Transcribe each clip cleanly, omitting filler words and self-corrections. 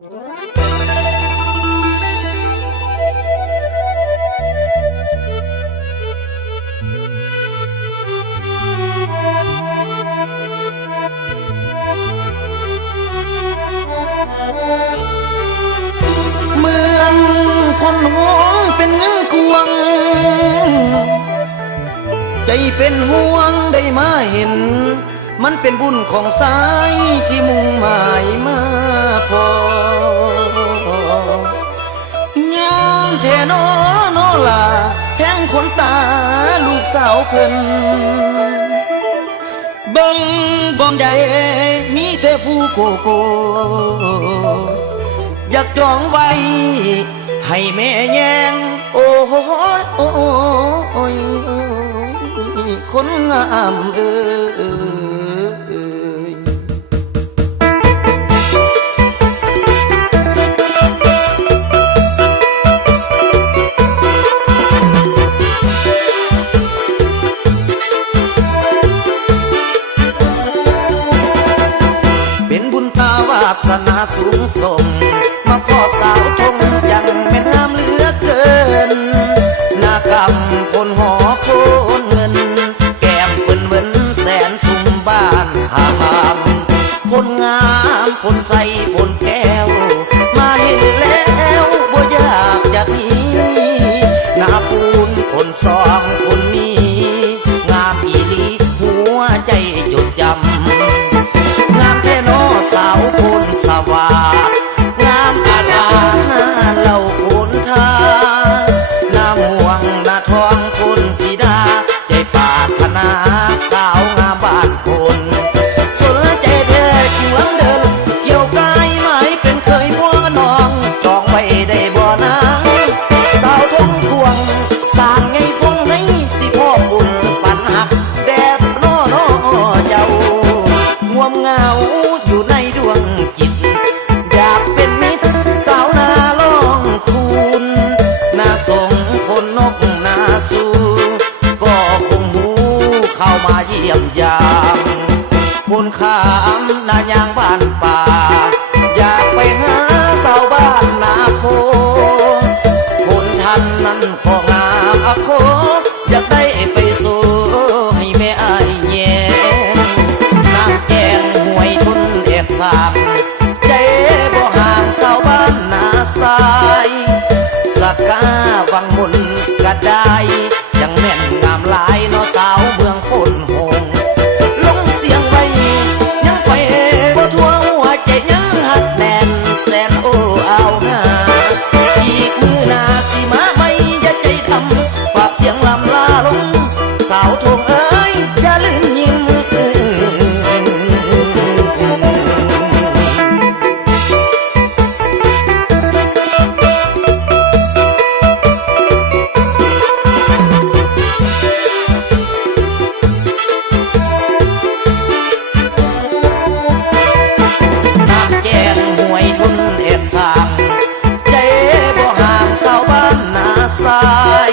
เมืองคนหงเป็นเงินกวงใจเป็นห่วงได้มาเห็นมันเป็นบุญของสายที่มุ่งหมายมาพอยามแทนอนอลาแพงคนตาลูกสาวเพิ่นเบิ่งบ่มใดมีแต่ผู้โกโก้อยากจองไว้ให้แม่แยงโอ้ยโอ้ยคนงามเป็นบุญตาวาสนาสูงส่งมาพ่อสาวทงยังแม่นงามเหลือเกินหน้ากำคนหอโคนเงินแก้มเปิ้นเหมือนแสนสุ่มบ้านขามคนงามคนใสคนแก้วมาเห็นแล้วบ่อยากจะหนีหน้าปูนคนสองคนนี้งามอีหลีหัวใจจดจำงามแค่นอสาวคนสวัสดงามอาลาเหล่าคนทาหน้าม่วงหน้าทองคนสีดาใจปรารถนาสาวงามบ้านคนสนใจแท้จึงหลังเดินเกี่ยวกายไม้เป็นเคยพ่อน้องจองไว้ได้บ่นางสาวทงทวงสร้างไงพงให้สิพ่อบุญปันหักแดบน้อเจ้างวมเงาอยู่ในดวงจิตอยากเป็นมิตรสาวนาล่องคูนนาสงคนนกนาสูก็คงหูเข้ามาเยี่ยมยามคนขามนายางบ้านป่าอยากไปหาสาวบ้านนาโคคนทันนั้นก็งามอโคอยากได้ไปสู่ให้แม่อายแย่น้ำแกงห่วยทุนเอกสามใจบ่ห่างสาวบ้านนาสายสักกาวังมุนกระได้ยังแม่นงามหลายเนาะสาวเมืองพนหงลงเสียงไว้ยังไปบ่ทั่วหัวใจยังหักแน่นแสนโอ้เอาหาอีกมือหน้าสิมาไม่อย่าใจดำฝากเสียงลำลาลงสาวทงเอ้ยอย่าลืมยิ้มน้ำแกงห่วยทุนเอกสามใจบ่ห่างสาวบ้านนาสาย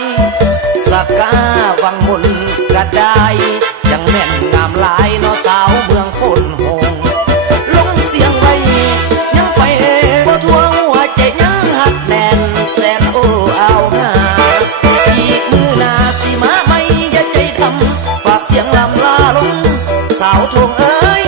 สักกาวังมุนกระได้ยังแม่นงามหลายเนาะสาวเมืองพนหงลงเสียงไว้ยังไปบ่ทั่วหัวใจยังหักแน่นแสนโอ้เอาหาอีกมือหน้าสิมาไม่อย่าใจดำฝากเสียงลำลาลงสาวทงเอ้ย